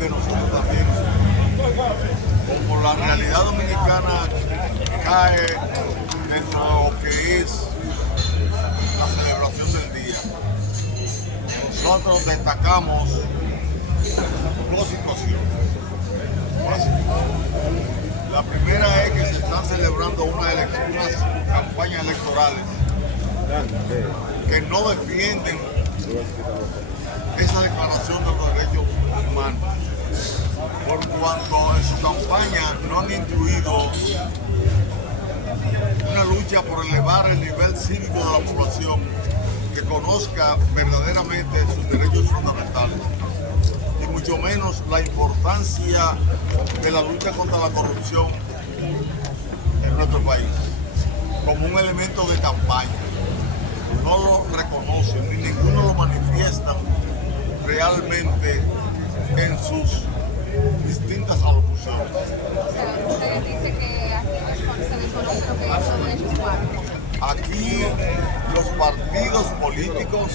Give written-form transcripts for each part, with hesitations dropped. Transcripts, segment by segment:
de nosotros también. Como la realidad dominicana cae dentro de lo que es la celebración del día, nosotros destacamos dos situaciones. La primera es que se están celebrando unas campañas electorales que no defienden esa declaración de los derechos humanos, por cuanto en su campaña no han incluido una lucha por elevar el nivel cívico de la población, que conozca verdaderamente sus derechos fundamentales, y mucho menos la importancia de la lucha contra la corrupción en nuestro país como un elemento de campaña. No lo reconocen ni ninguno lo manifiesta realmente en sus distintas alocuciones. Usted dice que aquí se desconoce lo que son derechos humanos. Aquí los partidos políticos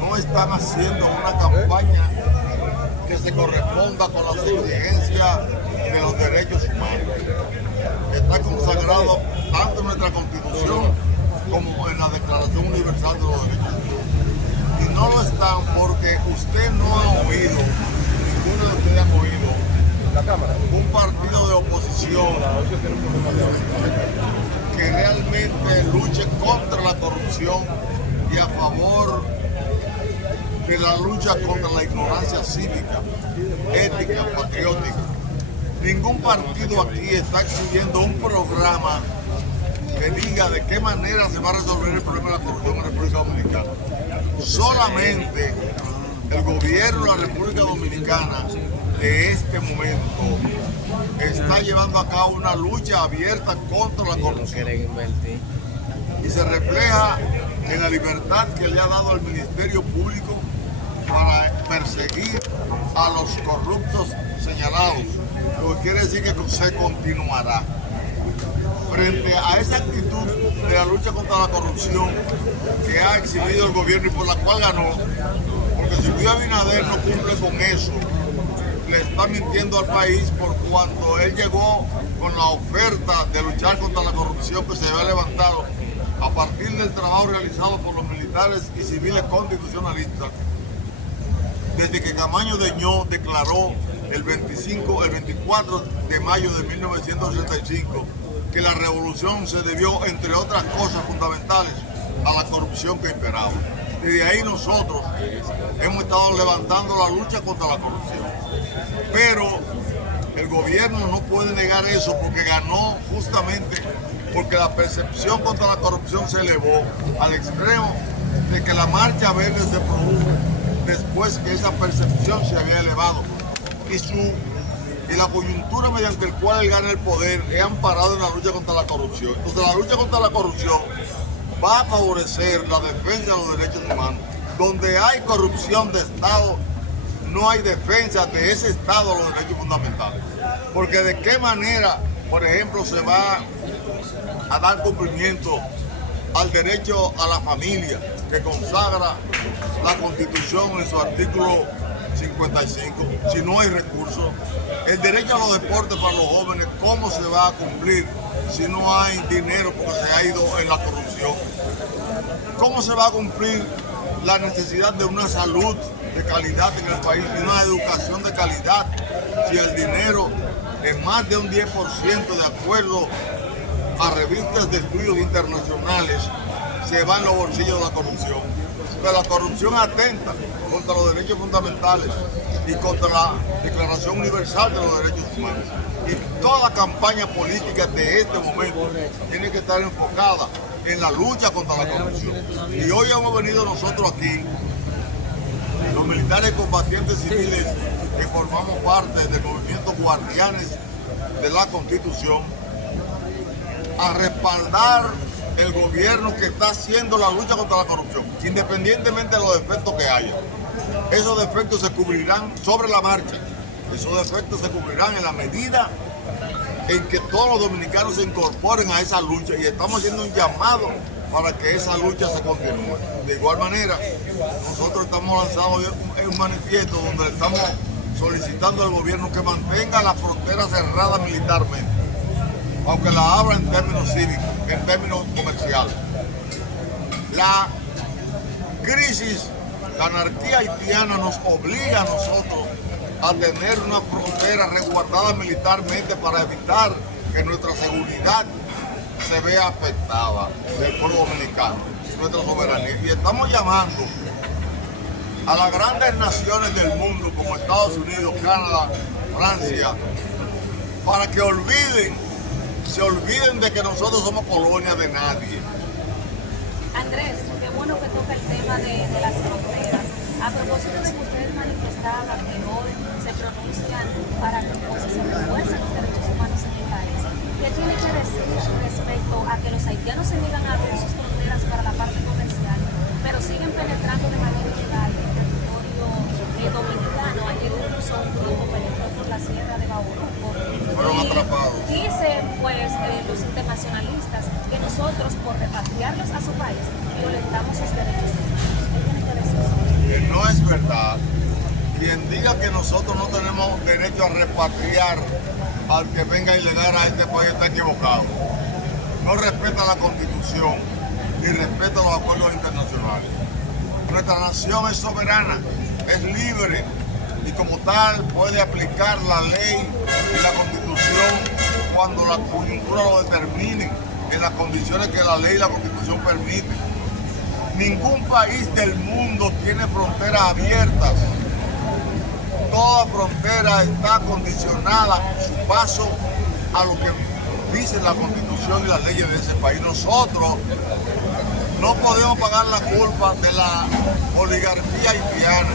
no están haciendo una campaña que se corresponda con las exigencias de los derechos humanos. Está consagrado tanto en nuestra Constitución como en la Declaración Universal de los Derechos Humanos. Y no lo están porque usted no ha oído, ninguno de ustedes ha oído, un partido de oposición que realmente luche contra la corrupción y a favor de la lucha contra la ignorancia cívica, ética, patriótica. Ningún partido aquí está exigiendo un programa que diga de qué manera se va a resolver el problema de la corrupción en la República Dominicana. Solamente el gobierno de la República Dominicana de este momento está llevando a cabo una lucha abierta contra la corrupción. Y se refleja en la libertad que le ha dado el Ministerio Público para perseguir a los corruptos señalados, lo que quiere decir que se continuará. Frente a esa actitud de la lucha contra la corrupción que ha exhibido el gobierno y por la cual ganó, porque si Luis Abinader no cumple con eso, le está mintiendo al país, por cuanto él llegó con la oferta de luchar contra la corrupción que se había levantado a partir del trabajo realizado por los militares y civiles constitucionalistas, desde que Camaño Deñó declaró el 24 de mayo de 1985 que la revolución se debió, entre otras cosas fundamentales, a la corrupción que imperaba. Desde ahí nosotros hemos estado levantando la lucha contra la corrupción. Pero el gobierno no puede negar eso porque ganó justamente porque la percepción contra la corrupción se elevó al extremo de que la marcha verde se produjo después que esa percepción se había elevado. Y la coyuntura mediante el cual él gana el poder es amparado en la lucha contra la corrupción. Entonces la lucha contra la corrupción va a favorecer la defensa de los derechos humanos. Donde hay corrupción de Estado, no hay defensa de ese Estado de los derechos fundamentales. Porque de qué manera, por ejemplo, se va a dar cumplimiento al derecho a la familia que consagra la Constitución en su artículo 55, si no hay recursos. El derecho a los deportes para los jóvenes, ¿cómo se va a cumplir si no hay dinero porque se ha ido en la corrupción? ¿Cómo se va a cumplir la necesidad de una salud de calidad en el país y una educación de calidad si el dinero en más de un 10% de acuerdo a revistas de estudios internacionales se va en los bolsillos de la corrupción? Pero la corrupción atenta contra los derechos fundamentales y contra la Declaración Universal de los Derechos Humanos. Y toda campaña política de este momento tiene que estar enfocada en la lucha contra la corrupción. Y hoy hemos venido nosotros aquí, los militares combatientes civiles que formamos parte del movimiento Guardianes de la Constitución, a respaldar el gobierno que está haciendo la lucha contra la corrupción, independientemente de los defectos que haya. Esos defectos se cubrirán sobre la marcha. Esos defectos se cubrirán en la medida en que todos los dominicanos se incorporen a esa lucha, y estamos haciendo un llamado para que esa lucha se continúe. De igual manera, nosotros estamos lanzando un manifiesto donde estamos solicitando al gobierno que mantenga la frontera cerrada militarmente, aunque la abra en términos cívicos, en términos comerciales. La crisis, la anarquía haitiana nos obliga a nosotros a tener una frontera resguardada militarmente para evitar que nuestra seguridad se vea afectada del pueblo dominicano, nuestra soberanía. Y estamos llamando a las grandes naciones del mundo como Estados Unidos, Canadá, Francia, para que se olviden de que nosotros somos colonia de nadie. Andrés, qué bueno que toca el tema de las fronteras. A propósito de que ustedes manifestaban que hoy se pronuncian para que se refuercen los derechos humanos en el país, ¿qué tiene que decir respecto a que los haitianos se niegan a abrir sus fronteras para la parte comercial, pero siguen penetrando de manera ilegal en territorio dominicano? Ayer incluso un grupo penetró por la sierra de Bauruco. Fueron atrapados. Dicen pues los internacionalistas que nosotros, por repatriarlos a su país, violentamos sus derechos humanos. ¿Qué tiene que decir sobre eso? Que no es verdad. Quien diga que nosotros no tenemos derecho a repatriar al que venga ilegal a este país está equivocado. No respeta la Constitución ni respeta los acuerdos internacionales. Nuestra nación es soberana, es libre y como tal puede aplicar la ley y la Constitución cuando la coyuntura lo determine, en las condiciones que la ley y la Constitución permiten. Ningún país del mundo tiene fronteras abiertas. Toda frontera está condicionada su paso a lo que dice la Constitución y las leyes de ese país. Nosotros no podemos pagar la culpa de la oligarquía haitiana.